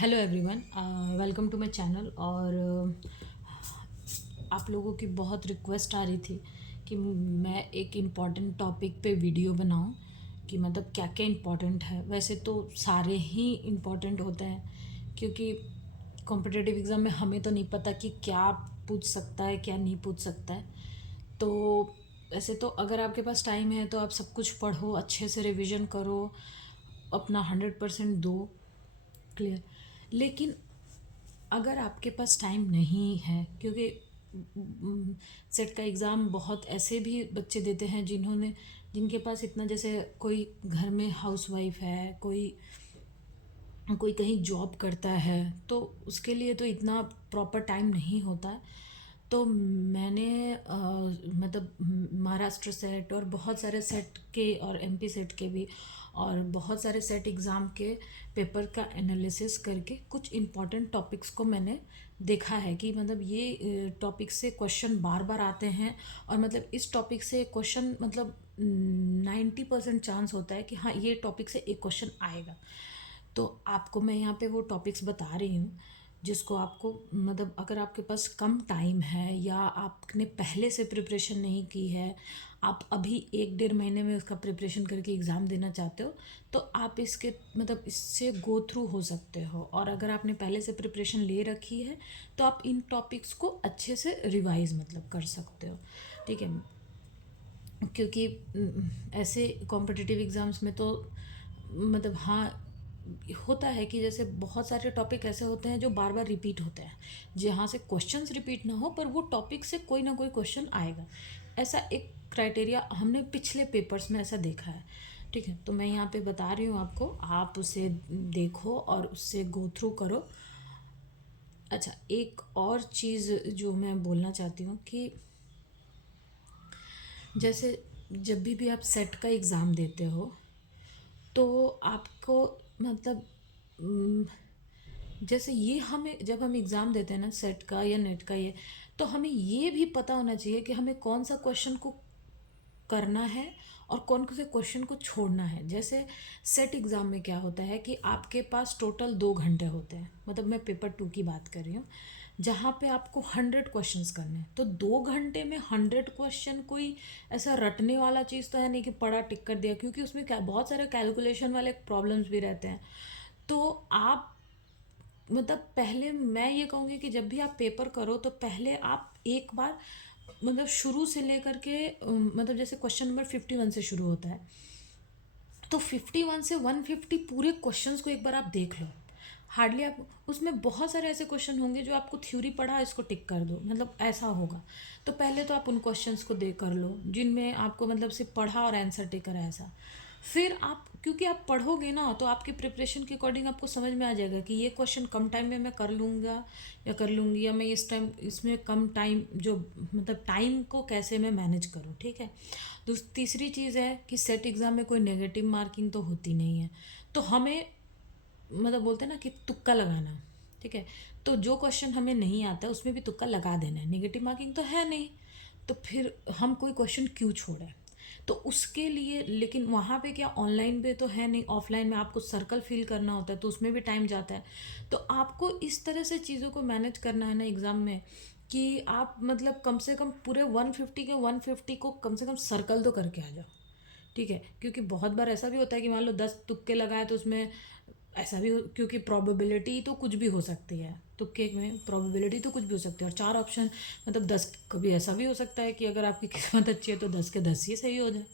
Hello everyone, welcome to my channel. और आप लोगों की बहुत रिक्वेस्ट आ रही थी कि मैं एक इम्पॉर्टेंट टॉपिक पे वीडियो बनाऊं कि मतलब क्या क्या इम्पॉर्टेंट है। वैसे तो सारे ही इम्पॉर्टेंट होते हैं, क्योंकि कॉम्पिटिटिव एग्ज़ाम में हमें तो नहीं पता कि क्या पूछ सकता है क्या नहीं पूछ सकता है। तो वैसे तो अगर आपके पास टाइम है तो आप सब कुछ पढ़ो, अच्छे से रिवीजन करो, अपना 100% दो। क्लियर। लेकिन अगर आपके पास टाइम नहीं है, क्योंकि सेट का एग्ज़ाम बहुत ऐसे भी बच्चे देते हैं जिनके पास इतना, जैसे कोई घर में हाउसवाइफ है, कोई कोई कहीं जॉब करता है, तो उसके लिए तो इतना प्रॉपर टाइम नहीं होता है। तो मैंने मतलब महाराष्ट्र सेट और बहुत सारे सेट के और एमपी सेट के भी और बहुत सारे सेट एग्ज़ाम के पेपर का एनालिसिस करके कुछ इम्पॉर्टेंट टॉपिक्स को मैंने देखा है कि मतलब ये टॉपिक से क्वेश्चन बार बार आते हैं। और मतलब इस टॉपिक से क्वेश्चन मतलब 90% चांस होता है कि हाँ, ये टॉपिक से एक क्वेश्चन आएगा। तो आपको मैं यहाँ पे वो टॉपिक्स बता रही हूँ जिसको आपको मतलब अगर आपके पास कम टाइम है या आपने पहले से प्रिपरेशन नहीं की है, आप अभी 1 डेढ़ महीने में उसका प्रिपरेशन करके एग्ज़ाम देना चाहते हो, तो आप इसके मतलब इससे गो थ्रू हो सकते हो। और अगर आपने पहले से प्रिपरेशन ले रखी है तो आप इन टॉपिक्स को अच्छे से रिवाइज मतलब कर सकते हो। ठीक है। क्योंकि ऐसे कॉम्पिटिटिव एग्ज़ाम्स में तो मतलब हाँ, होता है कि जैसे बहुत सारे टॉपिक ऐसे होते हैं जो बार बार रिपीट होते हैं, जहाँ से क्वेश्चंस रिपीट ना हो पर वो टॉपिक से कोई ना कोई क्वेश्चन आएगा। ऐसा एक क्राइटेरिया हमने पिछले पेपर्स में ऐसा देखा है। ठीक है, तो मैं यहाँ पे बता रही हूँ आपको, आप उसे देखो और उससे गो थ्रू करो। अच्छा, एक और चीज़ जो मैं बोलना चाहती हूँ कि जैसे जब भी आप सेट का एग्ज़ाम देते हो तो आपको मतलब उम, जैसे ये हमें जब हम एग्ज़ाम देते हैं ना सेट का या नेट का, ये तो हमें ये भी पता होना चाहिए कि हमें कौन सा क्वेश्चन को करना है और कौन से क्वेश्चन को छोड़ना है। जैसे सेट एग्ज़ाम में क्या होता है कि आपके पास टोटल 2 घंटे होते हैं, मतलब मैं पेपर 2 की बात कर रही हूँ, जहाँ पे आपको 100 क्वेश्चंस करने हैं। तो 2 घंटे में 100 क्वेश्चन कोई ऐसा रटने वाला चीज़ तो है नहीं कि पढ़ा टिक कर दिया, क्योंकि उसमें क्या बहुत सारे कैलकुलेशन वाले प्रॉब्लम्स भी रहते हैं। तो आप मतलब पहले मैं ये कहूँगी कि जब भी आप पेपर करो तो पहले आप एक बार मतलब शुरू से लेकर के मतलब जैसे क्वेश्चन नंबर 51 से शुरू होता है, तो 51 से 150 पूरे क्वेश्चंस को एक बार आप देख लो। हार्डली आप उसमें बहुत सारे ऐसे क्वेश्चन होंगे जो आपको थ्योरी पढ़ा इसको टिक कर दो, मतलब ऐसा होगा। तो पहले तो आप उन क्वेश्चंस को दे कर लो जिनमें आपको मतलब सिर्फ पढ़ा और आंसर टिक करा ऐसा। फिर आप क्योंकि आप पढ़ोगे ना तो आपकी प्रिपरेशन के अकॉर्डिंग आपको समझ में आ जाएगा कि ये क्वेश्चन कम टाइम में मैं कर लूँगा या कर लूँगी, या मैं इस टाइम इसमें कम टाइम जो मतलब टाइम को कैसे मैं मैनेज करूँ। ठीक है। तीसरी चीज़ है कि सेट एग्ज़ाम में कोई नेगेटिव मार्किंग तो होती नहीं है, तो हमें मतलब बोलते हैं ना कि तुक्का लगाना। ठीक है। तो जो क्वेश्चन हमें नहीं आता उसमें भी तुक्का लगा देना है, नेगेटिव मार्किंग तो है नहीं, तो फिर हम कोई क्वेश्चन क्यों छोड़ें। तो उसके लिए लेकिन वहाँ पे क्या ऑनलाइन पे तो है नहीं, ऑफलाइन में आपको सर्कल फिल करना होता है तो उसमें भी टाइम जाता है। तो आपको इस तरह से चीज़ों को मैनेज करना है ना एग्ज़ाम में कि आप मतलब कम से कम पूरे 150 के 150 को कम से कम सर्कल तो करके आ जाओ। ठीक है, क्योंकि बहुत बार ऐसा भी होता है कि मान लो 10 तुक्के लगाए तो उसमें ऐसा भी हो, क्योंकि प्रोबेबिलिटी तो कुछ भी हो सकती है, तुक्के में प्रोबेबिलिटी तो कुछ भी हो सकती है। और 4 ऑप्शन मतलब 10, कभी ऐसा भी हो सकता है कि अगर आपकी किस्मत अच्छी है तो 10 के 10 ही सही हो जाए,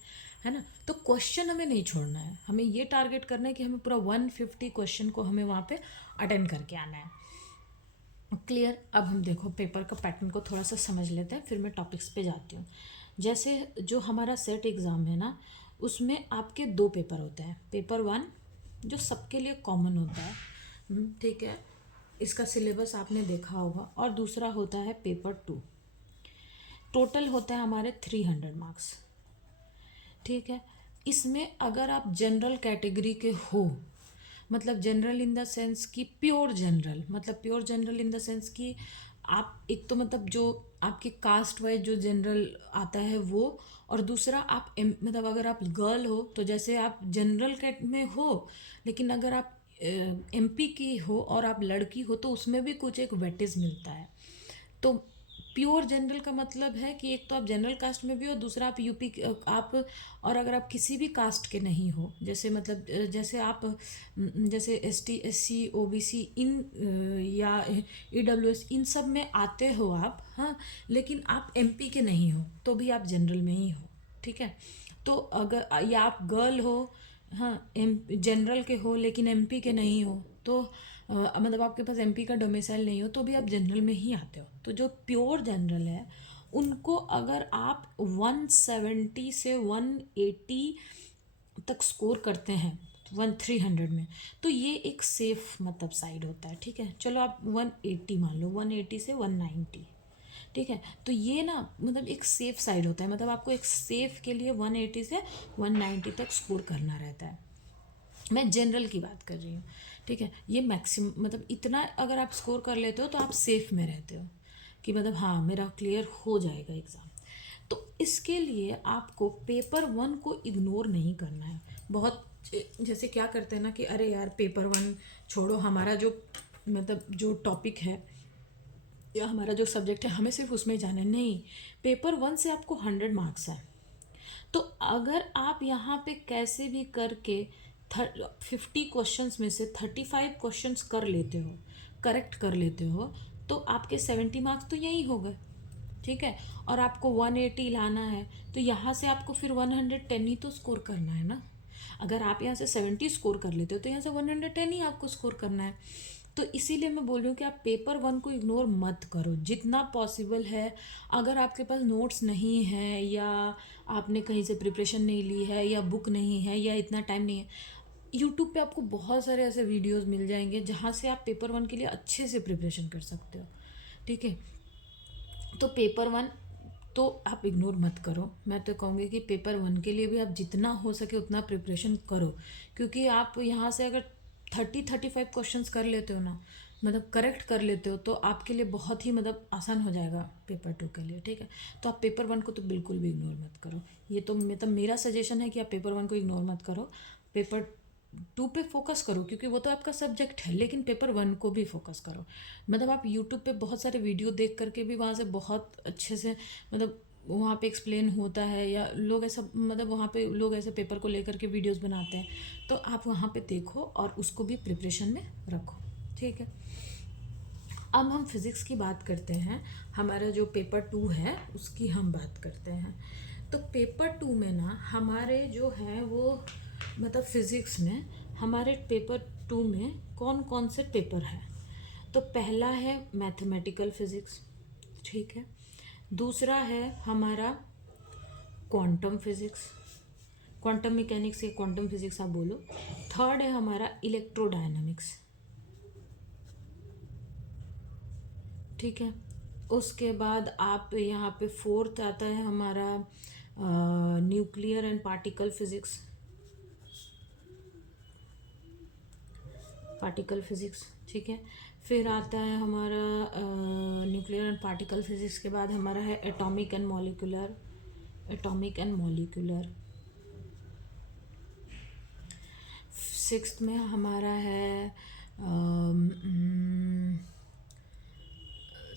है ना। तो क्वेश्चन हमें नहीं छोड़ना है, हमें ये टारगेट करना है कि हमें पूरा 150 क्वेश्चन को हमें वहाँ पे अटेंड करके आना है। क्लियर। अब हम देखो पेपर का पैटर्न को थोड़ा सा समझ लेते हैं, फिर मैं टॉपिक्स पे जाती हूँ। जैसे जो हमारा सेट एग्ज़ाम है ना, उसमें आपके 2 पेपर होते हैं। पेपर 1 जो सबके लिए कॉमन होता है, ठीक है, इसका सिलेबस आपने देखा होगा। और दूसरा होता है पेपर 2, टोटल होता है हमारे 300 मार्क्स। ठीक है। इसमें अगर आप जनरल कैटेगरी के हो, मतलब जनरल इन द सेंस कि प्योर जनरल, मतलब pure general in the sense कि आप एक तो मतलब जो आपकी कास्ट वाइज जो जनरल आता है वो, और दूसरा आप मतलब अगर आप गर्ल हो तो जैसे आप जनरल कैट में हो, लेकिन अगर आप एमपी की हो और आप लड़की हो तो उसमें भी कुछ एक वेटेज मिलता है। तो प्योर जनरल का मतलब है कि एक तो आप जनरल कास्ट में भी हो, दूसरा आप यूपी आप, और अगर आप किसी भी कास्ट के नहीं हो, जैसे मतलब जैसे आप जैसे एसटी एससी ओबीसी इन या ईडब्ल्यूएस इन सब में आते हो आप, हाँ, लेकिन आप एमपी के नहीं हो तो भी आप जनरल में ही हो, ठीक है। तो अगर या आप गर्ल हो, हाँ, एम जनरल के हो लेकिन एमपी के नहीं हो, तो मतलब आपके पास एमपी का डोमिसाइल नहीं हो तो भी आप जनरल में ही आते हो। तो जो प्योर जनरल है उनको अगर आप 170 से 180 तक स्कोर करते हैं 300 में, तो ये एक सेफ मतलब साइड होता है, ठीक है। चलो आप 180 मान लो, 180 से 190, ठीक है। तो ये ना मतलब एक सेफ साइड होता है, मतलब आपको एक सेफ के लिए 180 से 190 तक स्कोर करना रहता है। मैं जनरल की बात कर रही हूँ, ठीक है। ये मैक्सिमम मतलब इतना अगर आप स्कोर कर लेते हो तो आप सेफ में रहते हो कि मतलब हाँ मेरा क्लियर हो जाएगा एग्ज़ाम। तो इसके लिए आपको पेपर वन को इग्नोर नहीं करना है। बहुत जैसे क्या करते हैं ना कि अरे यार पेपर वन छोड़ो, हमारा जो मतलब जो टॉपिक है या हमारा जो सब्जेक्ट है हमें सिर्फ उसमें ही जाना है। नहीं, पेपर वन से आपको 100 मार्क्स है। तो अगर आप यहाँ पे कैसे भी करके 50 क्वेश्चंस में से 35 क्वेश्चंस कर लेते हो, करेक्ट कर लेते हो, तो आपके 70 मार्क्स तो यही हो गए, ठीक है। और आपको 180 लाना है तो यहाँ से आपको फिर 110 ही तो स्कोर करना है ना। अगर आप यहाँ से 70 स्कोर कर लेते हो तो यहाँ से 110 ही आपको स्कोर करना है। तो इसीलिए मैं बोल रही हूँ कि आप पेपर वन को इग्नोर मत करो जितना पॉसिबल है। अगर आपके पास नोट्स नहीं है या आपने कहीं से प्रिपरेशन नहीं ली है या बुक नहीं है या इतना टाइम नहीं है, यूट्यूब पे आपको बहुत सारे ऐसे वीडियोस मिल जाएंगे जहाँ से आप पेपर वन के लिए अच्छे से प्रिपरेशन कर सकते हो, ठीक है। तो पेपर वन तो आप इग्नोर मत करो। मैं तो कहूँगी कि पेपर वन के लिए भी आप जितना हो सके उतना प्रिपरेशन करो, क्योंकि आप यहाँ से अगर 35 क्वेश्चंस कर लेते हो ना, मतलब करेक्ट कर लेते हो, तो आपके लिए बहुत ही मतलब आसान हो जाएगा पेपर टू के लिए, ठीक है। तो आप पेपर वन को तो बिल्कुल भी इग्नोर मत करो। ये तो मतलब मेरा सजेशन है कि आप पेपर वन को इग्नोर मत करो, पेपर टू पे फोकस करो, क्योंकि वो तो आपका सब्जेक्ट है, लेकिन पेपर वन को भी फोकस करो। मतलब आप यूट्यूब पे बहुत सारे वीडियो देख करके भी वहाँ से बहुत अच्छे से मतलब वहाँ पे एक्सप्लेन होता है, या लोग ऐसा मतलब वहाँ पे लोग ऐसे पेपर को लेकर के वीडियोस बनाते हैं, तो आप वहाँ पे देखो और उसको भी प्रिपरेशन में रखो, ठीक है। अब हम फिज़िक्स की बात करते हैं। हमारा जो पेपर टू है उसकी हम बात करते हैं। तो पेपर टू में ना हमारे जो है वो मतलब फिज़िक्स में हमारे पेपर टू में कौन कौन से पेपर हैं। तो पहला है मैथमेटिकल फिज़िक्स, ठीक है। दूसरा है हमारा क्वांटम फिज़िक्स, क्वांटम मैकेनिक्स या क्वांटम फिज़िक्स आप बोलो। थर्ड है हमारा इलेक्ट्रोडायनामिक्स, ठीक है। उसके बाद आप यहाँ पे फोर्थ आता है हमारा nuclear and particle physics, particle physics, ठीक है। फिर आता है हमारा न्यूक्लियर एंड पार्टिकल फिज़िक्स के बाद हमारा है atomic and molecular, atomic and molecular. Sixth में हमारा है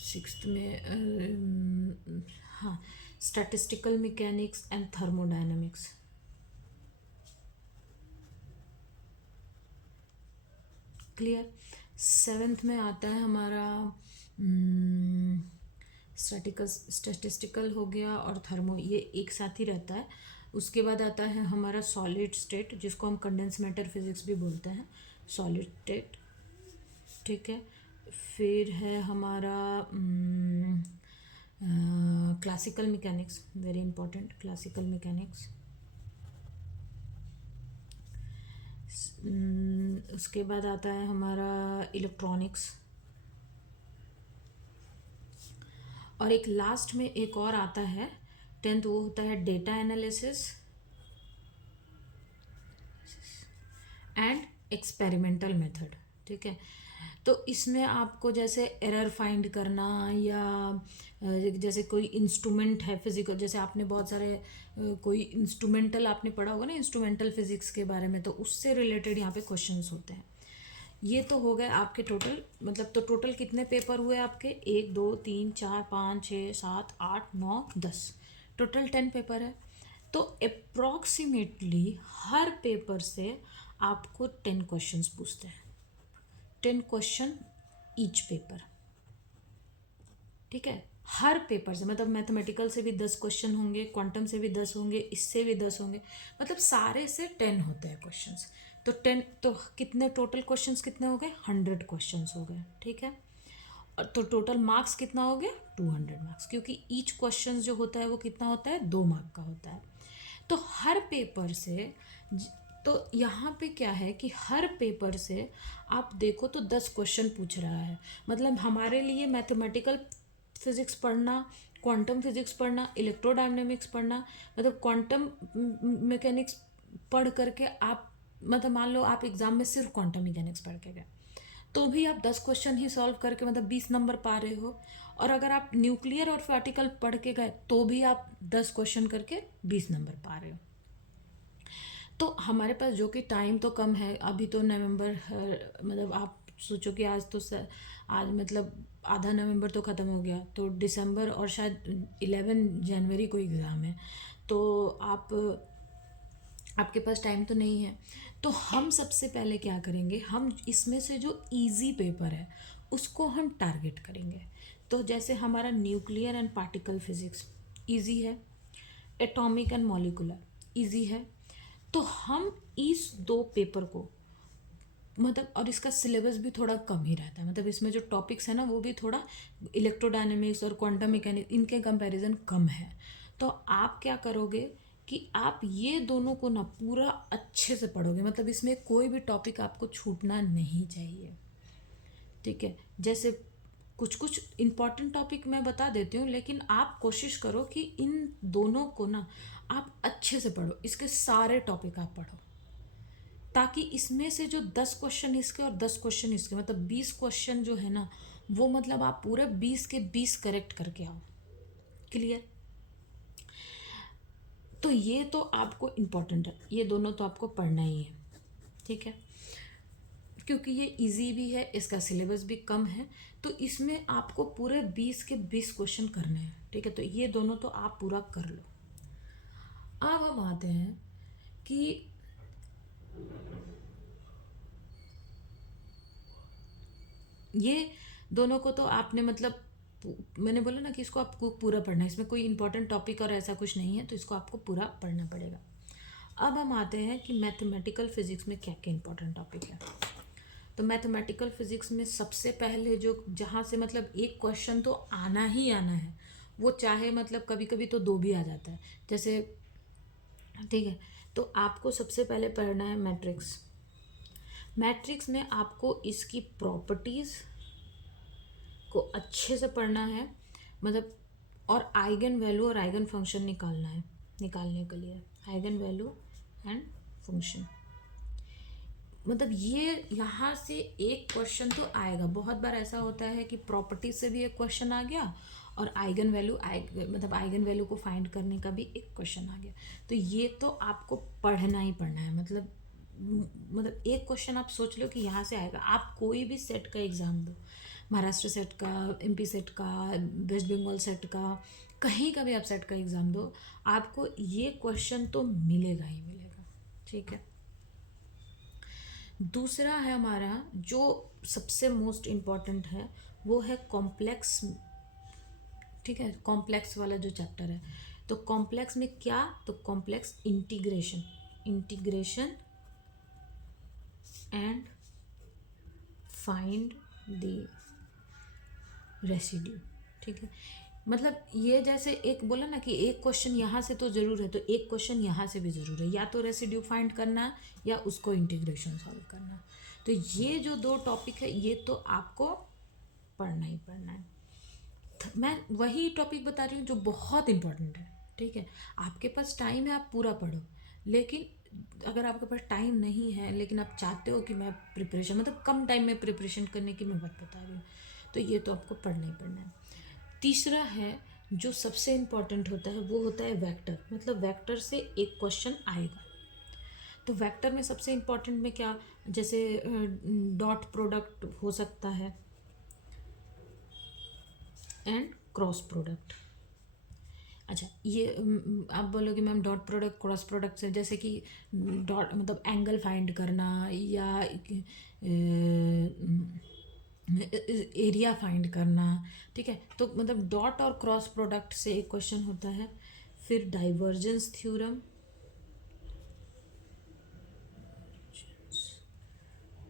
सिक्स्थ में हाँ statistical mechanics and thermodynamics. Clear. Seventh में आता है हमारा स्टैटिस्टिकल हो गया और थर्मो, ये एक साथ ही रहता है। उसके बाद आता है हमारा सॉलिड स्टेट, जिसको हम कंडेंस मैटर फिजिक्स भी बोलते हैं, सॉलिड स्टेट, ठीक है। फिर है हमारा classical mechanics, very important, classical mechanics. उसके बाद आता है हमारा इलेक्ट्रॉनिक्स, और एक लास्ट में एक और आता है 10th, वो होता है data analysis and experimental method, ठीक है। तो इसमें आपको जैसे एरर फाइंड करना या जैसे कोई इंस्ट्रूमेंट है फिजिकल, जैसे आपने बहुत सारे कोई इंस्ट्रूमेंटल आपने पढ़ा होगा ना, इंस्ट्रूमेंटल फिजिक्स के बारे में, तो उससे रिलेटेड यहाँ पे क्वेश्चंस होते हैं। ये तो हो गए आपके टोटल, मतलब तो टोटल कितने पेपर हुए आपके? 1 2 3 4 5 6 7 8 9 10, टोटल 10 पेपर है। तो अप्रॉक्सीमेटली हर पेपर से आपको 10 क्वेश्चंस पूछते हैं, 10 क्वेश्चन ईच पेपर, ठीक है। हर पेपर से, मतलब मैथमेटिकल से भी 10 क्वेश्चन होंगे, क्वांटम से भी 10 होंगे, इससे भी 10 होंगे, मतलब सारे से 10 होते हैं क्वेश्चंस। तो 10, तो कितने टोटल क्वेश्चंस कितने हो गए? 100 क्वेश्चंस हो गए, ठीक है। और तो टोटल मार्क्स कितना हो गया? 200 मार्क्स, क्योंकि ईच क्वेश्चन जो होता है वो कितना होता है? 2 मार्क का होता है। तो हर पेपर से तो यहाँ पे क्या है कि हर पेपर से आप देखो तो 10 क्वेश्चन पूछ रहा है। मतलब हमारे लिए मैथमेटिकल फिज़िक्स पढ़ना, क्वांटम फिज़िक्स पढ़ना, इलेक्ट्रोडायनेमिक्स पढ़ना, मतलब क्वांटम मैकेनिक्स पढ़ करके आप, मतलब मान लो आप एग्ज़ाम में सिर्फ क्वांटम मैकेनिक्स पढ़ के गए, तो भी आप 10 क्वेश्चन ही सॉल्व करके मतलब 20 नंबर पा रहे हो। और अगर आप न्यूक्लियर और पार्टिकल पढ़ के गए तो भी आप 10 क्वेश्चन करके 20 नंबर पा रहे हो। तो हमारे पास जो कि टाइम तो कम है अभी, तो नवंबर, मतलब आप सोचो कि आज तो आज मतलब आधा नवंबर तो ख़त्म हो गया, तो दिसंबर और शायद 11 जनवरी को एग्ज़ाम है। तो आपके पास टाइम तो नहीं है। तो हम सबसे पहले क्या करेंगे, हम इसमें से जो इजी पेपर है उसको हम टारगेट करेंगे। तो जैसे हमारा nuclear and particle physics easy है, एटॉमिक एंड मॉलिकुलर इजी है, तो हम इस 2 पेपर को, मतलब, और इसका सिलेबस भी थोड़ा कम ही रहता है, मतलब इसमें जो टॉपिक्स है ना वो भी थोड़ा इलेक्ट्रोडायनेमिक्स और क्वांटम मैकेनिक्स इनके कंपैरिजन कम है। तो आप क्या करोगे कि आप ये दोनों को ना पूरा अच्छे से पढ़ोगे, मतलब इसमें कोई भी टॉपिक आपको छूटना नहीं चाहिए, ठीक है। जैसे कुछ कुछ इम्पॉर्टेंट टॉपिक मैं बता देती हूँ, लेकिन आप कोशिश करो कि इन दोनों को ना आप अच्छे से पढ़ो, इसके सारे टॉपिक आप पढ़ो, ताकि इसमें से जो 10 क्वेश्चन इसके और 10 क्वेश्चन इसके, मतलब 20 क्वेश्चन जो है ना, वो मतलब आप पूरे 20 के 20 करेक्ट करके आओ। क्लियर? तो ये तो आपको इम्पोर्टेंट है, ये दोनों तो आपको पढ़ना ही है, ठीक है। क्योंकि ये इजी भी है, इसका सिलेबस भी कम है, तो इसमें आपको पूरे 20 के 20 क्वेश्चन करने हैं, ठीक है। तो ये दोनों तो आप पूरा कर लो। अब हम आते हैं कि ये दोनों को तो आपने, मतलब मैंने बोला ना कि इसको आपको पूरा पढ़ना है, इसमें कोई इंपॉर्टेंट टॉपिक और ऐसा कुछ नहीं है, तो इसको आपको पूरा पढ़ना पड़ेगा। अब हम आते हैं कि मैथमेटिकल फिजिक्स में क्या क्या इंपॉर्टेंट टॉपिक है। तो मैथमेटिकल फिजिक्स में सबसे पहले जो, जहाँ से मतलब एक क्वेश्चन तो आना ही आना है, वो चाहे मतलब कभी कभी तो 2 भी आ जाता है, जैसे, ठीक है। तो आपको सबसे पहले पढ़ना है मैट्रिक्स। मैट्रिक्स में आपको इसकी प्रॉपर्टीज़ को अच्छे से पढ़ना है, मतलब, और आइगन वैल्यू और आइगन फंक्शन निकालना है, निकालने के लिए आइगन वैल्यू एंड फंक्शन, मतलब ये यहाँ से एक क्वेश्चन तो आएगा। बहुत बार ऐसा होता है कि प्रॉपर्टी से भी एक क्वेश्चन आ गया और आइगन वैल्यू, मतलब आइगन वैल्यू को फाइंड करने का भी एक क्वेश्चन आ गया। तो ये तो आपको पढ़ना ही पढ़ना है, मतलब एक क्वेश्चन आप सोच लो कि यहाँ से आएगा। आप कोई भी सेट का एग्ज़ाम दो, महाराष्ट्र सेट का, एमपी सेट का, वेस्ट बंगाल सेट का, कहीं का भी आप सेट का एग्ज़ाम दो, आपको ये क्वेश्चन तो मिलेगा ही मिलेगा, ठीक है। दूसरा है हमारा जो सबसे मोस्ट इम्पॉर्टेंट है, वो है कॉम्प्लेक्स, ठीक है। कॉम्प्लेक्स वाला जो चैप्टर है, तो कॉम्प्लेक्स में क्या, तो complex integration, integration and find the residue, ठीक है। मतलब ये जैसे एक बोला ना कि एक क्वेश्चन यहाँ से तो ज़रूर है, तो एक क्वेश्चन यहाँ से भी ज़रूर है, या तो रेसिड्यू फाइंड करना है या उसको इंटीग्रेशन सॉल्व करना है। तो ये जो 2 टॉपिक है ये तो आपको पढ़ना ही पढ़ना है। मैं वही टॉपिक बता रही हूँ जो बहुत इंपॉर्टेंट है, ठीक है। आपके पास टाइम है, आप पूरा पढ़ो, लेकिन अगर आपके पास टाइम नहीं है लेकिन आप चाहते हो कि मैं प्रिपरेशन, मतलब कम टाइम में प्रिपरेशन करने की मैं बात बता रही हूँ, तो ये तो आपको पढ़ना ही पढ़ना है। तीसरा है जो सबसे इम्पॉर्टेंट होता है, वो होता है वेक्टर, मतलब वेक्टर से एक क्वेश्चन आएगा। तो वेक्टर में सबसे इम्पोर्टेंट में क्या, जैसे डॉट प्रोडक्ट हो सकता है एंड क्रॉस प्रोडक्ट। अच्छा, ये आप बोलोगे ma'am dot product cross product से जैसे कि डॉट मतलब एंगल फाइंड करना या एरिया फाइंड करना, ठीक है। तो मतलब डॉट और क्रॉस प्रोडक्ट से एक क्वेश्चन होता है। फिर डाइवर्जेंस थ्योरम,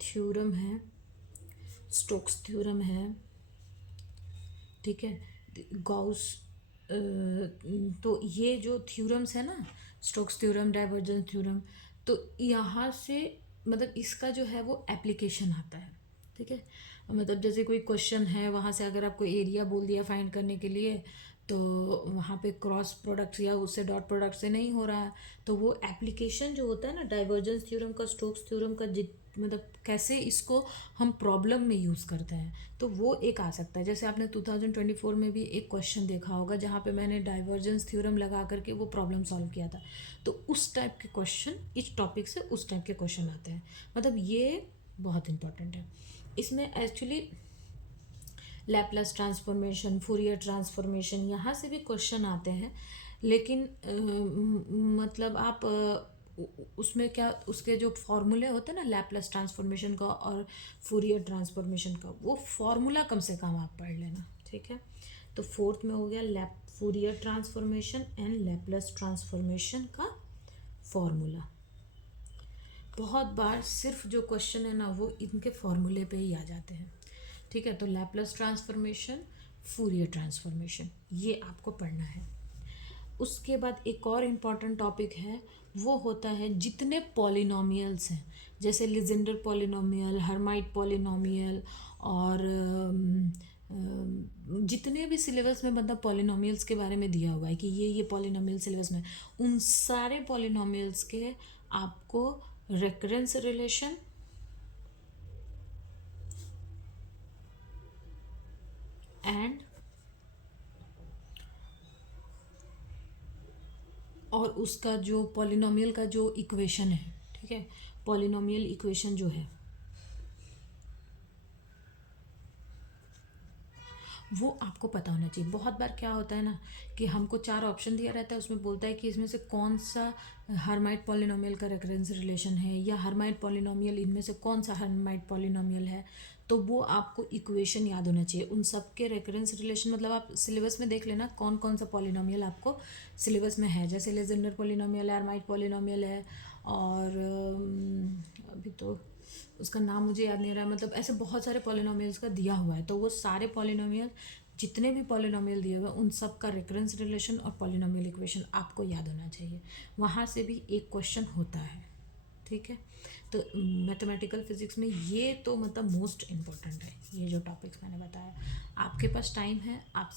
थ्योरम है, स्टोक्स थ्योरम है, ठीक है। गॉस तो ये जो थ्योरम्स है ना, स्टोक्स थ्योरम, डाइवर्जेंस थ्योरम, तो यहाँ से मतलब इसका जो है वो एप्लीकेशन आता है, ठीक है। मतलब जैसे कोई क्वेश्चन है, वहाँ से अगर आपको एरिया बोल दिया फाइंड करने के लिए, तो वहाँ पे क्रॉस प्रोडक्ट या उससे डॉट प्रोडक्ट से नहीं हो रहा है, तो वो एप्लीकेशन जो होता है ना डाइवर्जेंस थ्योरम का, स्टोक्स थ्योरम का, मतलब कैसे इसको हम प्रॉब्लम में यूज़ करते हैं, तो वो एक आ सकता है। जैसे आपने 2024 में भी एक क्वेश्चन देखा होगा जहाँ पे मैंने डाइवर्जेंस थ्योरम लगा करके वो प्रॉब्लम सॉल्व किया था। तो उस टाइप के क्वेश्चन, इस टॉपिक से उस टाइप के क्वेश्चन आते हैं। मतलब ये बहुत इंपॉर्टेंट है। इसमें actually Laplace transformation, Fourier transformation, यहाँ से भी क्वेश्चन आते हैं। लेकिन मतलब आप उसमें क्या, उसके जो फॉर्मूले होते हैं ना लैपलास ट्रांसफॉर्मेशन का और फूरियर ट्रांसफॉर्मेशन का, वो फॉर्मूला कम से कम आप पढ़ लेना, ठीक है। तो फोर्थ में हो गया Fourier transformation and Laplace transformation का फॉर्मूला। बहुत बार सिर्फ जो क्वेश्चन है ना वो इनके फॉर्मूले पे ही आ जाते हैं, ठीक है। तो लैपलास ट्रांसफॉर्मेशन, फूरियर ट्रांसफॉर्मेशन, ये आपको पढ़ना है। उसके बाद एक और इम्पॉर्टेंट टॉपिक है, वो होता है जितने पॉलिनोमियल्स हैं, जैसे लिजेंडर पॉलिनोमियल, हर्माइट पॉलिनोमियल, और जितने भी सिलेबस में मतलब पॉलिनोमियल्स के बारे में दिया हुआ है कि ये पॉलिनोमियल सिलेबस में, उन सारे पॉलिनोमियल्स के आपको रेकरेंस रिलेशन एंड और उसका जो पॉलिनोमियल का जो इक्वेशन है, ठीक है, पॉलिनोमियल इक्वेशन जो है वो आपको पता होना चाहिए। बहुत बार क्या होता है ना कि हमको 4 ऑप्शन दिया रहता है, उसमें बोलता है कि इसमें से कौन सा हर्माइट पॉलिनोमियल का रेकरेंस रिलेशन है, या हर्माइट पॉलिनोमियल इनमें से कौन सा हर्माइट पॉलिनोमियल है। तो वो आपको इक्वेशन याद होना चाहिए उन सब के रेकरेंस रिलेशन। मतलब आप सिलेबस में देख लेना कौन कौन सा पॉलिनोमियल आपको सिलेबस में है, जैसे लेजेंडर पॉलिनोमियल है, हर्माइट पॉलिनोमियल है, और अभी तो उसका नाम मुझे याद नहीं रहा, मतलब ऐसे बहुत सारे पॉलिनोमियल्स का दिया हुआ है। तो वो सारे पॉलिनोमियल, जितने भी पॉलिनोमियल दिए हुए हैं, उन सब का रेकरेंस रिलेशन और पॉलिनोमियल इक्वेशन आपको याद होना चाहिए। वहाँ से भी एक क्वेश्चन होता है, ठीक है। तो मैथमेटिकल फिजिक्स में ये तो मतलब मोस्ट इम्पॉर्टेंट है, ये जो टॉपिक्स मैंने बताया। आपके पास टाइम है, आप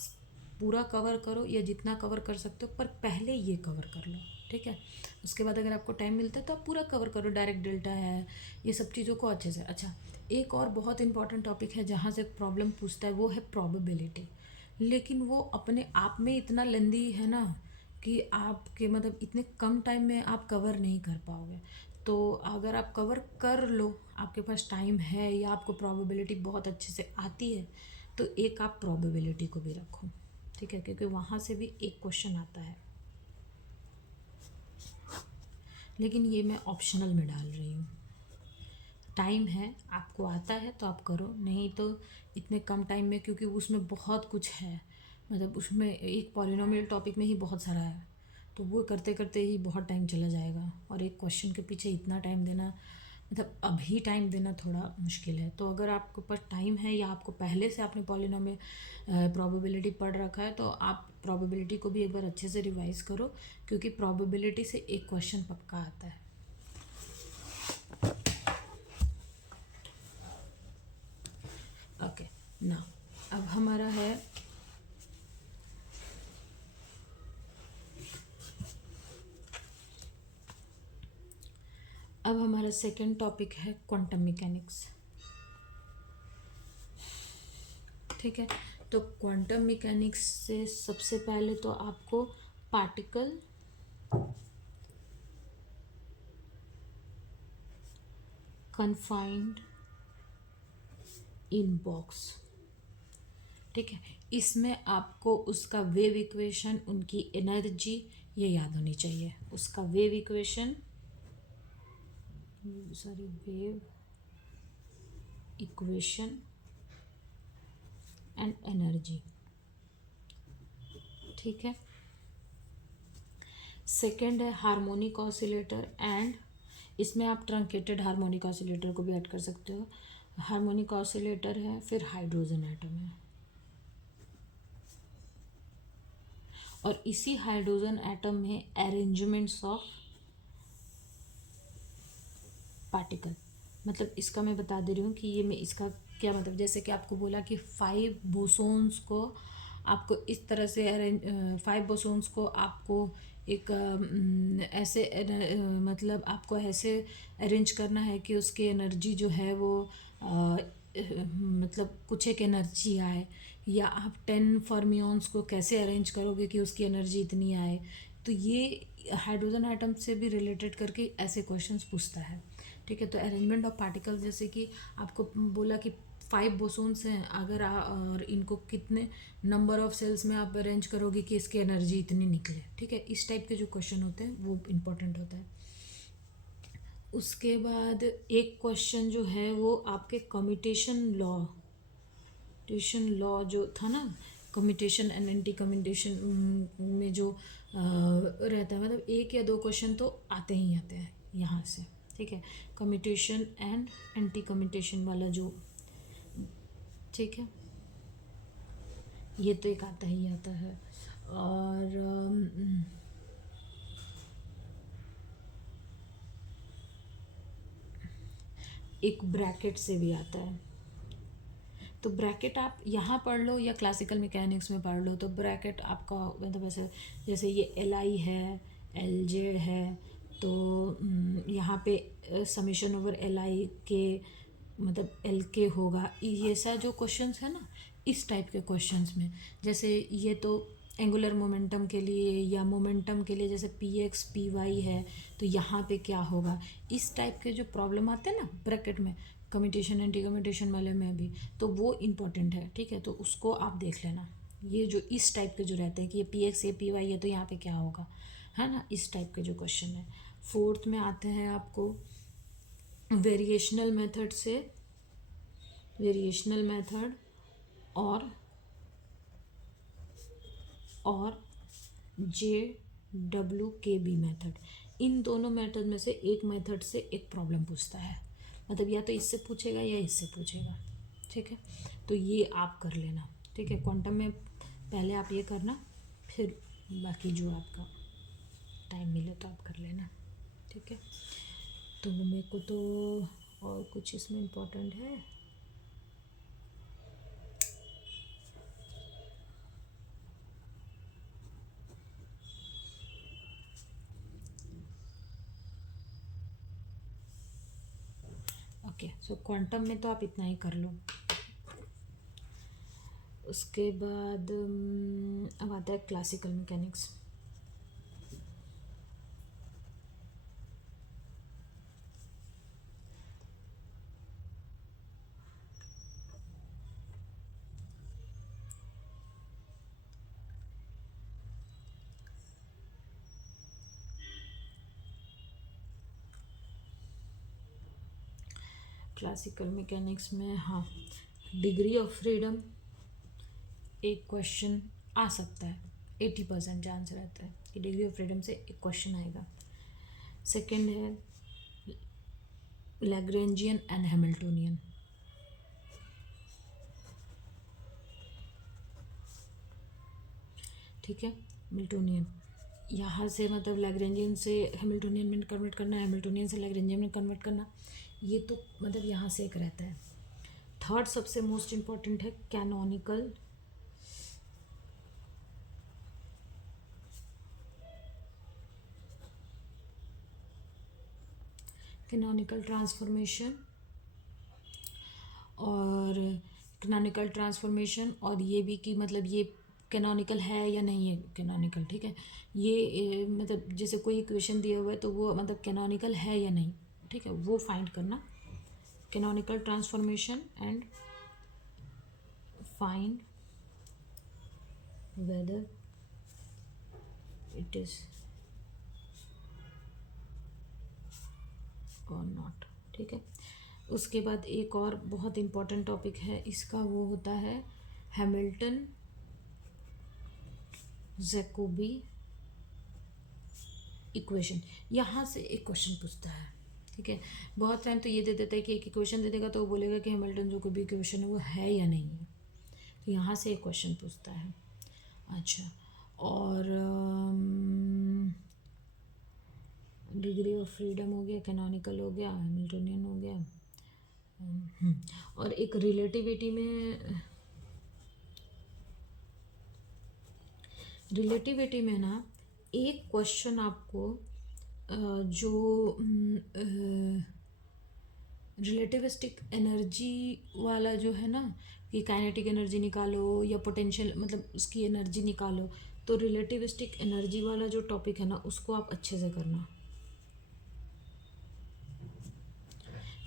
पूरा कवर करो या जितना कवर कर सकते हो, पर पहले ये कवर कर लो, ठीक है। उसके बाद अगर आपको टाइम मिलता है तो आप पूरा कवर करो, डायरेक्ट डेल्टा है, ये सब चीज़ों को अच्छे से। अच्छा, एक और बहुत इंपॉर्टेंट टॉपिक है जहाँ से प्रॉब्लम पूछता है, वो है प्रोबेबिलिटी। लेकिन वो अपने आप में इतना लेंदी है ना कि आपके मतलब इतने कम टाइम में आप कवर नहीं कर पाओगे। तो अगर आप कवर कर लो, आपके पास टाइम है या आपको प्रोबेबिलिटी बहुत अच्छे से आती है, तो एक आप प्रोबेबिलिटी को भी रखो, ठीक है, क्योंकि वहाँ से भी एक क्वेश्चन आता है। लेकिन ये मैं ऑप्शनल में डाल रही हूँ। टाइम है, आपको आता है तो आप करो, नहीं तो इतने कम टाइम में, क्योंकि उसमें बहुत कुछ है, मतलब उसमें एक पॉलिनोमियल टॉपिक में ही बहुत सारा है, तो वो करते करते ही बहुत टाइम चला जाएगा, और एक क्वेश्चन के पीछे इतना टाइम देना, मतलब अभी टाइम देना थोड़ा मुश्किल है। तो अगर आपके पास टाइम है या आपको पहले से आपने पॉलिनोमियल प्रोबेबिलिटी पढ़ रखा है, तो आप प्रोबेबिलिटी को भी एक बार अच्छे से रिवाइज करो, क्योंकि प्रोबेबिलिटी से एक क्वेश्चन पक्का आता है। ओके ना, अब हमारा है अब हमारा सेकंड टॉपिक है क्वांटम मैकेनिक्स, ठीक है। तो क्वांटम मैकेनिक्स से सबसे पहले तो आपको पार्टिकल कन्फाइंड इन बॉक्स। ठीक है, इसमें आपको उसका वेव इक्वेशन, उनकी एनर्जी ये याद होनी चाहिए। उसका wave equation, sorry, wave equation and energy. ठीक है, सेकेंड है हार्मोनिक ऑसिलेटर एंड, इसमें आप ट्रंकेटेड हार्मोनिक ऑसिलेटर को भी ऐड कर सकते हो। हार्मोनिक ऑसिलेटर है, फिर हाइड्रोजन एटम है, और इसी हाइड्रोजन एटम में अरेंजमेंट्स ऑफ पार्टिकल। मतलब इसका मैं बता दे रही हूँ कि ये मैं इसका क्या मतलब, जैसे कि आपको बोला कि 5 बोसोन्स को आपको इस तरह से अरेंज, 5 बोसोन्स को आपको एक ऐसे मतलब आपको ऐसे अरेंज करना है कि उसकी एनर्जी जो है वो मतलब कुछ एक एनर्जी आए, या आप 10 फर्मियंस को कैसे अरेंज करोगे कि उसकी एनर्जी इतनी आए। तो ये हाइड्रोजन एटम से भी रिलेटेड करके ऐसे क्वेश्चंस पूछता है। ठीक है, तो अरेंजमेंट ऑफ पार्टिकल्स, जैसे कि आपको बोला कि 5 बोसोन्स हैं, अगर और इनको कितने नंबर ऑफ सेल्स में आप अरेंज करोगे कि इसकी एनर्जी इतनी निकले। ठीक है, इस टाइप के जो क्वेश्चन होते हैं वो इम्पोर्टेंट होता है। उसके बाद एक क्वेश्चन जो है वो आपके कम्यूटेशन लॉ जो था ना, कम्यूटेशन एंड एंटी कम्यूटेशन में जो रहता है, मतलब एक या दो क्वेश्चन तो आते ही आते हैं यहाँ से। ठीक है, कम्यूटेशन एंड एंटी कम्यूटेशन वाला जो, ठीक है, ये तो एक आता ही आता है। और एक ब्रैकेट से भी आता है। तो ब्रैकेट आप यहाँ पढ़ लो या क्लासिकल मैकेनिक्स में पढ़ लो, तो ब्रैकेट आपका मतलब ऐसे, जैसे ये एल आई है, एल जेड है, तो यहाँ पे समेशन ओवर एल आई के मतलब एल के होगा। ये सा जो क्वेश्चंस है ना, इस टाइप के क्वेश्चंस में, जैसे ये तो एंगुलर मोमेंटम के लिए या मोमेंटम के लिए, जैसे पी एक्स पी वाई है, तो यहाँ पे क्या होगा, इस टाइप के जो प्रॉब्लम आते हैं ना ब्रैकेट में, कम्यूटेशन एंटी कम्यूटेशन वाले में भी, तो वो इम्पोर्टेंट है। ठीक है, तो उसको आप देख लेना। ये जो इस टाइप के जो रहते हैं कि ये पी एक्स ये पी वाई है, तो यहाँ पे क्या होगा, है ना, इस टाइप के जो क्वेश्चन है। फोर्थ में आते हैं आपको वेरिएशनल मेथड से, वेरिएशनल मेथड और जे डब्ल्यू के बी मेथड। इन दोनों मेथड में से एक मेथड से एक प्रॉब्लम पूछता है, मतलब या तो इससे पूछेगा या इससे पूछेगा। ठीक है, तो ये आप कर लेना। ठीक है, क्वांटम में पहले आप ये करना, फिर बाकी जो आपका टाइम मिले तो आप कर लेना। ठीक है, तो मेरे को तो और कुछ इसमें इम्पोर्टेंट है, ओके। सो क्वांटम में तो आप इतना ही कर लो। उसके बाद अब आता है क्लासिकल मैकेनिक्स। क्लासिकल मैकेनिक्स में हाँ, डिग्री ऑफ फ्रीडम एक क्वेश्चन आ सकता है, 80% चांस रहता है कि डिग्री ऑफ फ्रीडम से एक क्वेश्चन आएगा। सेकंड है लैग्रेंजियन एंड हैमिल्टोनियन। ठीक है, मिल्टोनियन यहाँ से मतलब लैग्रेंजियन से हैमिल्टोनियन में कन्वर्ट करना, हैमिल्टोनियन से लैग्रेंजियन में कन्वर्ट करना, ये तो मतलब यहाँ से एक रहता है। थर्ड सबसे मोस्ट इम्पॉर्टेंट है कैनोनिकल ट्रांसफॉर्मेशन, और कैनोनिकल ट्रांसफॉर्मेशन, और ये भी कि मतलब ये कैनोनिकल है या नहीं है कैनोनिकल। ठीक है, ये मतलब जैसे कोई इक्वेशन दिया हुआ है तो वो मतलब कैनोनिकल है या नहीं, ठीक है, वो फाइंड करना। canonical transformation and find whether it is or not। ठीक है, उसके बाद एक और बहुत इम्पोर्टेंट टॉपिक है इसका, वो होता है हैमिल्टन जैकोबी इक्वेशन। यहाँ से एक क्वेश्चन पूछता है, ठीक है। बहुत टाइम तो ये दे देता है कि एक इक्वेशन दे देगा तो वो बोलेगा कि हैमिल्टन जैकोबी इक्वेशन है वो है या नहीं है, तो यहाँ से एक क्वेश्चन पूछता है। अच्छा, और डिग्री ऑफ फ्रीडम हो गया, कैनोनिकल हो गया, हैमिल्टनियन हो गया। और एक रिलेटिविटी में ना एक क्वेश्चन आपको जो रिलेटिविस्टिक एनर्जी वाला जो है ना, कि काइनेटिक एनर्जी निकालो या पोटेंशियल मतलब उसकी एनर्जी निकालो, तो रिलेटिविस्टिक एनर्जी वाला जो टॉपिक है ना उसको आप अच्छे से करना।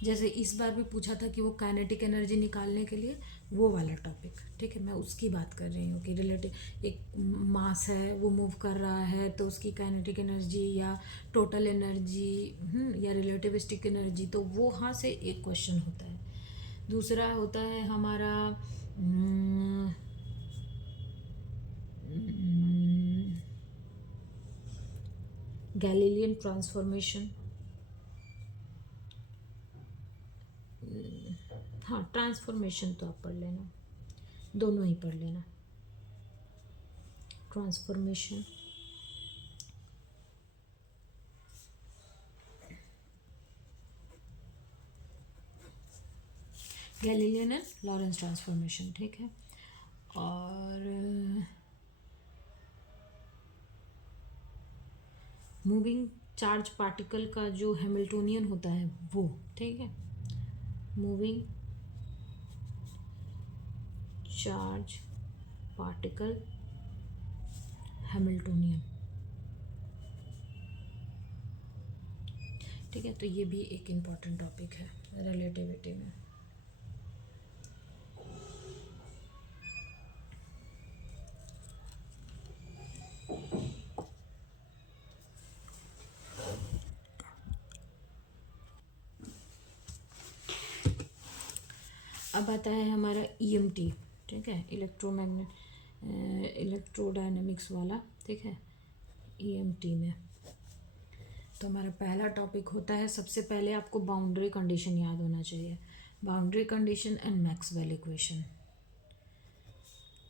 जैसे इस बार भी पूछा था कि वो काइनेटिक एनर्जी निकालने के लिए वो वाला टॉपिक, ठीक है, मैं उसकी बात कर रही हूँ कि रिलेटिव एक मास है वो मूव कर रहा है तो उसकी काइनेटिक एनर्जी या टोटल एनर्जी या रिलेटिविस्टिक एनर्जी, तो वो वहाँ से एक क्वेश्चन होता है। दूसरा होता है हमारा गैलीलियन ट्रांसफॉर्मेशन। हाँ, ट्रांसफॉर्मेशन तो आप पढ़ लेना, दोनों ही पढ़ लेना, transformation Galilean and Lorentz transformation, ठीक है। और मूविंग चार्ज पार्टिकल का जो हैमिल्टोनियन होता है वो, ठीक है, मूविंग चार्ज पार्टिकल हैमिल्टोनियन, ठीक है। तो ये भी एक इम्पॉर्टेंट टॉपिक है रिलेटिविटी में। अब आता है हमारा ईएमटी, ठीक है, इलेक्ट्रोडायनेमिक्स वाला, ठीक है, ईएमटी में। तो हमारा पहला टॉपिक होता है, सबसे पहले आपको बाउंड्री कंडीशन याद होना चाहिए, boundary condition and Maxwell equation.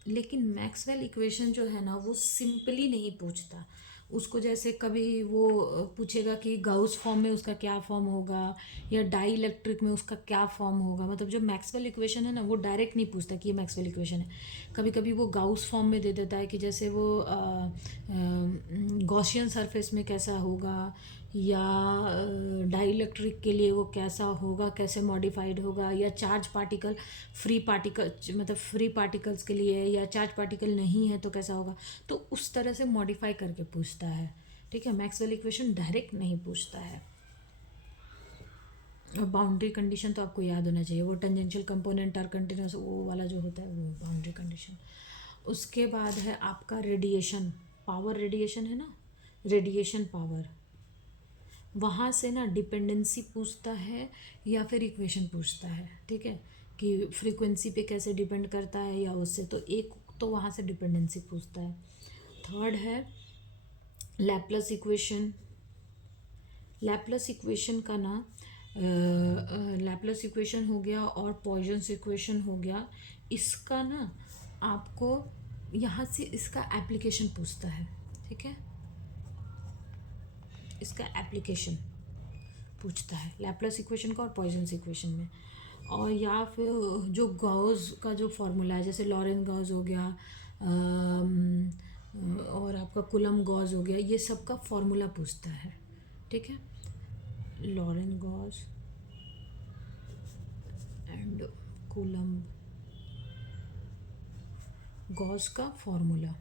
लेकिन मैक्सवेल इक्वेशन जो है ना वो सिंपली नहीं पूछता उसको, जैसे कभी वो पूछेगा कि गाउस फॉर्म में उसका क्या फॉर्म होगा या डाई इलेक्ट्रिक में उसका क्या फॉर्म होगा, मतलब जो मैक्सवेल इक्वेशन है ना वो डायरेक्ट नहीं पूछता कि ये मैक्सवेल इक्वेशन है। कभी कभी वो गाउस फॉर्म में दे देता है कि जैसे वो गॉसियन सरफेस में कैसा होगा या डाई इलेक्ट्रिक के लिए वो कैसा होगा, कैसे मॉडिफाइड होगा, या चार्ज पार्टिकल फ्री पार्टिकल मतलब फ्री पार्टिकल्स के लिए, या चार्ज पार्टिकल नहीं है तो कैसा होगा, तो उस तरह से मॉडिफाई करके पूछता है, ठीक है। मैक्सवेल इक्वेशन डायरेक्ट नहीं पूछता है। और बाउंड्री कंडीशन तो आपको याद होना चाहिए, वो टेंजेंशियल कंपोनेंट आर कंटिन्यूस वो वाला जो होता है वो बाउंड्री कंडीशन। उसके बाद है आपका रेडिएशन पावर, रेडिएशन है ना, रेडिएशन पावर, वहाँ से ना डिपेंडेंसी पूछता है या फिर इक्वेशन पूछता है, ठीक है, कि फ्रीक्वेंसी पे कैसे डिपेंड करता है या उससे, तो एक तो वहाँ से डिपेंडेंसी पूछता है। थर्ड है लैप्लस इक्वेशन। लैप्लस इक्वेशन का ना लैप्लस इक्वेशन हो गया और पॉइजन्स इक्वेशन हो गया, इसका ना आपको यहाँ से इसका एप्लीकेशन पूछता है, ठीक है, इसका एप्लीकेशन पूछता है लैप्लस इक्वेशन का और पॉइजन्स इक्वेशन में। और या फिर जो गॉस का जो फॉर्मूला है, जैसे लॉरेंट गॉस हो गया और आपका कुलम गॉस हो गया, ये सब का फॉर्मूला पूछता है, ठीक है, Laurent Gauss and coulomb Gauss का फॉर्मूला,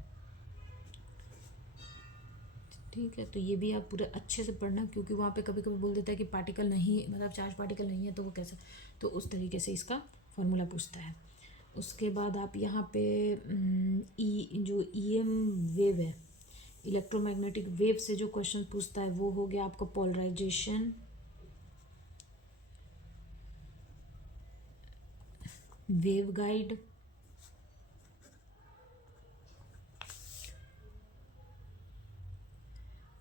ठीक है, तो ये भी आप पूरा अच्छे से पढ़ना, क्योंकि वहाँ पे कभी कभी बोल देता है कि पार्टिकल नहीं, मतलब चार्ज पार्टिकल नहीं है, तो वो कैसे, तो उस तरीके से इसका फॉर्मूला पूछता है। उसके बाद आप यहाँ पे जो ईएम वेव है, इलेक्ट्रोमैग्नेटिक वेव से जो क्वेश्चन पूछता है वो हो गया आपका पोलराइजेशन, वेव गाइड,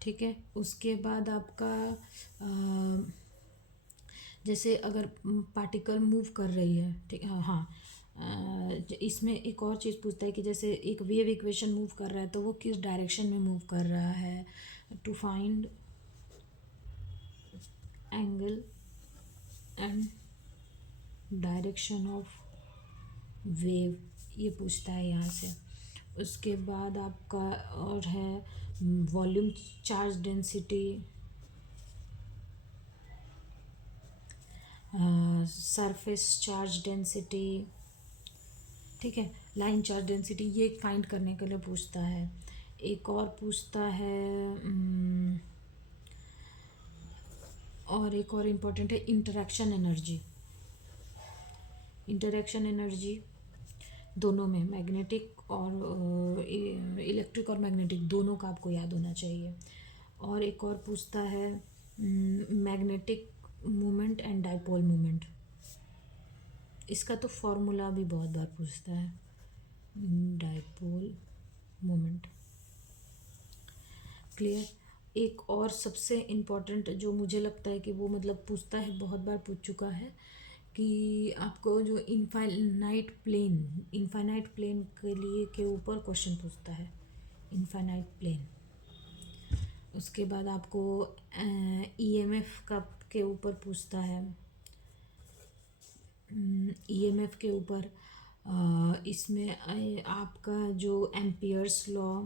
ठीक है। उसके बाद आपका जैसे अगर पार्टिकल मूव कर रही है, ठीक, हाँ हाँ, इसमें एक और चीज़ पूछता है कि जैसे एक वेव इक्वेशन मूव कर रहा है तो वो किस डायरेक्शन में मूव कर रहा है, to find angle and direction of wave, ये पूछता है यहाँ से। उसके बाद आपका और है volume charge density, surface charge density, ठीक है, लाइन चार्ज डेंसिटी, ये फाइंड करने के लिए पूछता है। एक और पूछता है और एक और इम्पोर्टेंट है इंटरेक्शन एनर्जी। इंटरेक्शन एनर्जी दोनों में, मैग्नेटिक और इलेक्ट्रिक और मैग्नेटिक दोनों का आपको याद होना चाहिए। और एक और पूछता है magnetic moment and dipole moment, इसका तो फॉर्मूला भी बहुत बार पूछता है, डाइपोल मोमेंट। क्लियर। एक और सबसे इम्पॉर्टेंट जो मुझे लगता है कि वो मतलब पूछता है, बहुत बार पूछ चुका है, कि आपको जो इनफाइनाइट प्लेन के लिए के ऊपर क्वेश्चन पूछता है, इनफाइनाइट प्लेन। उसके बाद आपको ईएमएफ का के ऊपर पूछता है, ईएमएफ के ऊपर इसमें आपका जो एम्पियर्स लॉ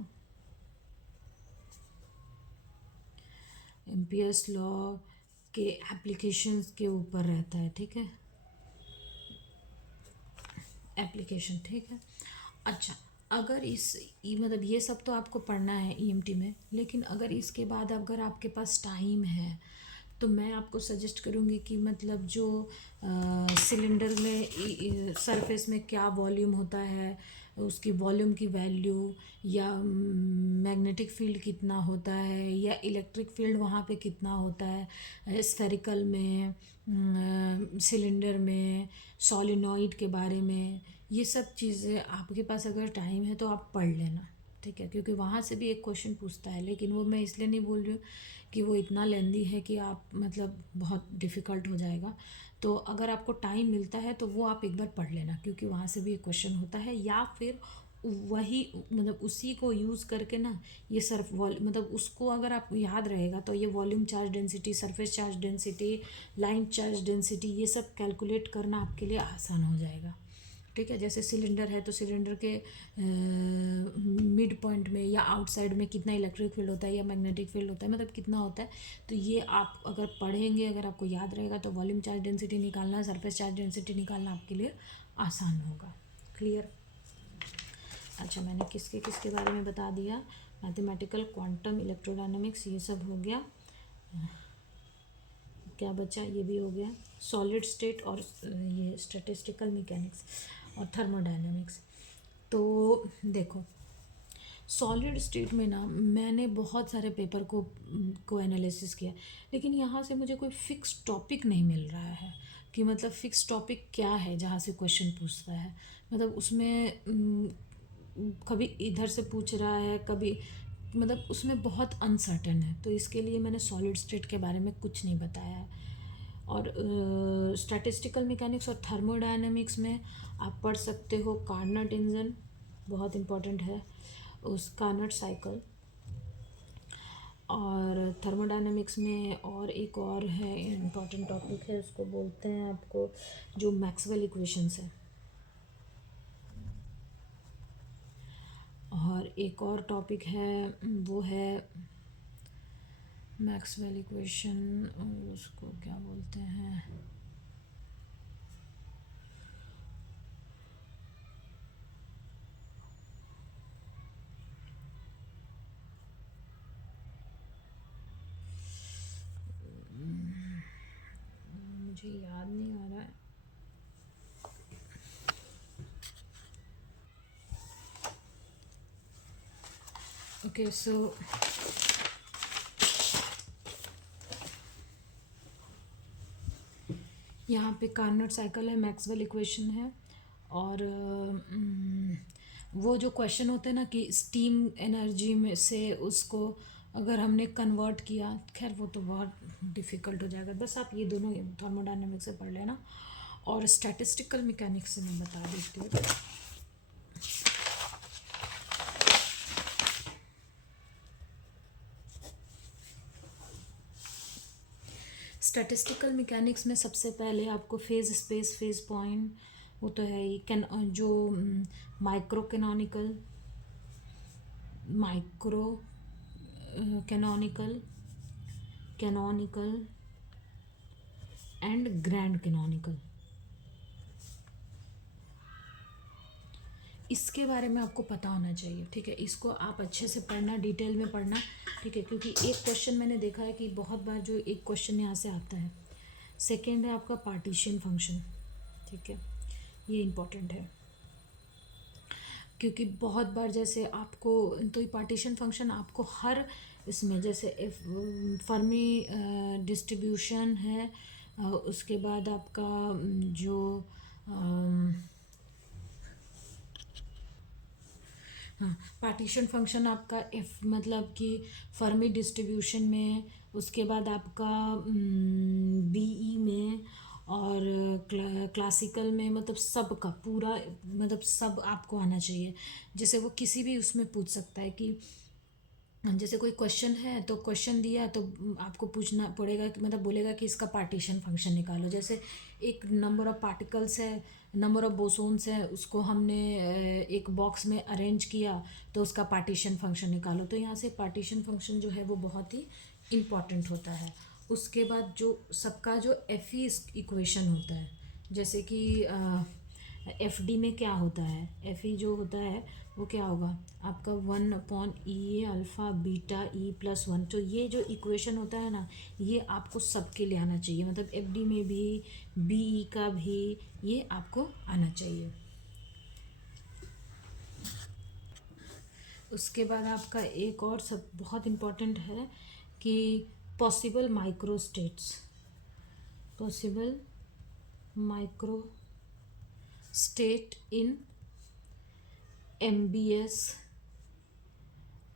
के एप्लीकेशंस के ऊपर रहता है, ठीक है, एप्लीकेशन, ठीक है। अच्छा, अगर मतलब ये सब तो आपको पढ़ना है ईएमटी में, लेकिन अगर इसके बाद अगर आपके पास टाइम है तो मैं आपको सजेस्ट करूँगी कि मतलब जो सिलेंडर में सरफेस में क्या वॉल्यूम होता है, उसकी वॉल्यूम की वैल्यू, या मैग्नेटिक फील्ड कितना होता है, या इलेक्ट्रिक फील्ड वहाँ पे कितना होता है, स्फेरिकल में, सिलेंडर में, सॉलिनॉइड के बारे में, ये सब चीज़ें आपके पास अगर टाइम है तो आप पढ़ लेना, ठीक है, क्योंकि वहाँ से भी एक क्वेश्चन पूछता है। लेकिन वो मैं इसलिए नहीं बोल रही हूँ कि वो इतना लेंदी है कि आप मतलब बहुत डिफ़िकल्ट हो जाएगा। तो अगर आपको टाइम मिलता है तो वो आप एक बार पढ़ लेना, क्योंकि वहाँ से भी एक क्वेश्चन होता है। या फिर वही मतलब उसी को यूज़ करके ना, ये सर्फ वॉल मतलब उसको अगर आप याद रहेगा तो ये volume charge density, surface charge density, line charge density, ये सब कैलकुलेट करना आपके लिए आसान हो जाएगा, ठीक है। जैसे सिलेंडर है तो सिलेंडर के मिड पॉइंट में या आउटसाइड में कितना इलेक्ट्रिक फील्ड होता है या मैग्नेटिक फील्ड होता है, मतलब कितना होता है, तो ये आप अगर पढ़ेंगे, अगर आपको याद रहेगा तो वॉल्यूम चार्ज डेंसिटी निकालना, सरफेस चार्ज डेंसिटी निकालना आपके लिए आसान होगा। क्लियर। अच्छा, मैंने किसके किसके बारे में बता दिया, मैथमेटिकल, क्वांटम, इलेक्ट्रोडायनेमिक्स, ये सब हो गया। क्या बचा, ये भी हो गया, सॉलिड स्टेट और ये स्टैटिस्टिकल मैकेनिक्स और थर्मोडायनेमिक्स। तो देखो, सॉलिड स्टेट में ना मैंने बहुत सारे पेपर को एनालिसिस किया, लेकिन यहाँ से मुझे कोई फिक्स टॉपिक नहीं मिल रहा है कि मतलब फिक्स टॉपिक क्या है जहाँ से क्वेश्चन पूछता है। मतलब उसमें कभी इधर से पूछ रहा है, कभी मतलब उसमें बहुत अनसर्टेन है, तो इसके लिए मैंने सॉलिड स्टेट के बारे में कुछ नहीं बताया है। और स्टैटिस्टिकल मैकेनिक्स और थर्मोडायनेमिक्स में आप पढ़ सकते हो कार्नट इंजन, बहुत इम्पोर्टेंट है, उस कार्नट साइकिल। और थर्मोडायनेमिक्स में और एक और है इम्पॉर्टेंट टॉपिक है, उसको बोलते हैं आपको जो मैक्सवेल इक्वेशंस है। और एक और टॉपिक है वो है मैक्सवेल इक्वेशन, उसको क्या बोलते हैं, मुझे याद नहीं आ रहा है। ओके सो यहाँ पे कार्नोट साइकिल है, मैक्सवेल इक्वेशन है, और वो जो क्वेश्चन होते हैं ना कि स्टीम एनर्जी में से उसको अगर हमने कन्वर्ट किया, खैर वो तो बहुत डिफ़िकल्ट हो जाएगा, बस आप ये दोनों थर्मोडायनेमिक्स से पढ़ लेना। और स्टैटिस्टिकल मैकेनिक्स से मैं बता देती हूँ। स्टैटिस्टिकल मैकेनिक्स में सबसे पहले आपको फेज स्पेस, फेज पॉइंट, वो तो है ही, जो micro canonical and grand canonical, इसके बारे में आपको पता होना चाहिए, ठीक है। इसको आप अच्छे से पढ़ना, डिटेल में पढ़ना, ठीक है, क्योंकि एक क्वेश्चन मैंने देखा है कि बहुत बार जो एक क्वेश्चन यहाँ से आता है। सेकेंड है आपका पार्टीशन फंक्शन, ठीक है, ये इम्पोर्टेंट है क्योंकि बहुत बार जैसे आपको, तो ये पार्टीशन फंक्शन आपको हर इसमें, जैसे फर्मी डिस्ट्रीब्यूशन है, उसके बाद आपका जो हाँ, पार्टीशन फंक्शन आपका एफ मतलब कि फर्मी डिस्ट्रीब्यूशन में, उसके बाद आपका बीई में, और क्लासिकल में, मतलब सब का पूरा, मतलब सब आपको आना चाहिए। जैसे वो किसी भी उसमें पूछ सकता है कि जैसे कोई क्वेश्चन है तो क्वेश्चन दिया तो आपको पूछना पड़ेगा कि मतलब बोलेगा कि इसका पार्टीशन फंक्शन निकालो। जैसे एक नंबर ऑफ पार्टिकल्स है, नंबर ऑफ बोसोन्स है, उसको हमने एक बॉक्स में अरेंज किया तो उसका पार्टीशन फंक्शन निकालो। तो यहाँ से पार्टीशन फंक्शन जो है वो बहुत ही इम्पॉर्टेंट होता है। उसके बाद जो सबका जो एफ इक्वेशन होता है, जैसे कि एफ डी में क्या होता है, एफ ई जो होता है वो क्या होगा आपका 1/E अल्फ़ा बीटा E+1। तो ये जो इक्वेशन होता है ना, ये आपको सबके लिए आना चाहिए, मतलब एफ डी में भी, बी ई का भी, ये आपको आना चाहिए। उसके बाद आपका एक और सब बहुत इम्पोर्टेंट है कि possible micro state in MBS।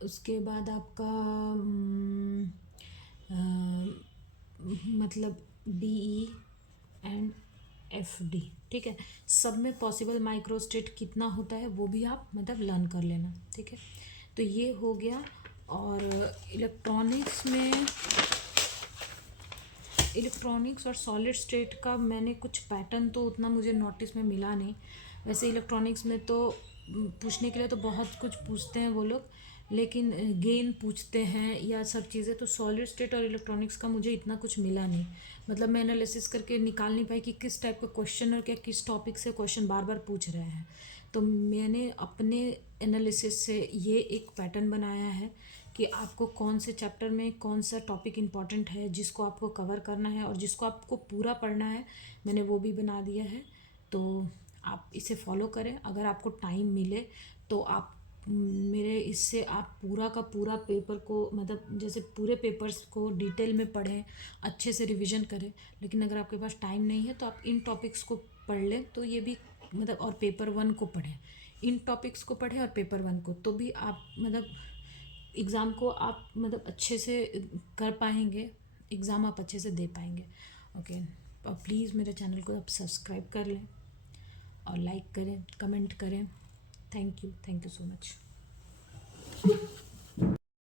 उसके बाद आपका मतलब BE एंड FD, ठीक है। सब में पॉसिबल माइक्रोस्टेट कितना होता है वो भी आप मतलब लर्न कर लेना, ठीक है। तो ये हो गया। और इलेक्ट्रॉनिक्स और सॉलिड स्टेट का मैंने कुछ पैटर्न तो उतना मुझे नोटिस में मिला नहीं। वैसे इलेक्ट्रॉनिक्स में तो पूछने के लिए तो बहुत कुछ पूछते हैं वो लोग, लेकिन गेन पूछते हैं या सब चीज़ें, तो सॉलिड स्टेट और इलेक्ट्रॉनिक्स का मुझे इतना कुछ मिला नहीं। मतलब मैं एनालिसिस करके निकाल नहीं पाई कि किस टाइप का क्वेश्चन और क्या किस टॉपिक से क्वेश्चन बार बार पूछ रहे हैं। तो मैंने अपने एनालिसिस से ये एक पैटर्न बनाया है कि आपको कौन से चैप्टर में कौन सा टॉपिक इम्पॉर्टेंट है जिसको आपको कवर करना है और जिसको आपको पूरा पढ़ना है, मैंने वो भी बना दिया है। तो आप इसे फॉलो करें। अगर आपको टाइम मिले तो आप मेरे इससे आप पूरा का पूरा पेपर को, मतलब जैसे पूरे पेपर्स को डिटेल में पढ़ें, अच्छे से रिवीजन करें। लेकिन अगर आपके पास टाइम नहीं है तो आप इन टॉपिक्स को पढ़ लें, तो ये भी मतलब, और पेपर 1 को पढ़ें, इन टॉपिक्स को पढ़ें और पेपर 1 को, तो भी आप मतलब एग्ज़ाम को आप मतलब अच्छे से कर पाएंगे, एग्ज़ाम आप अच्छे से दे पाएंगे। ओके, और प्लीज़ मेरे चैनल को आप सब्सक्राइब कर लें और लाइक करें, कमेंट करें। Thank you so much.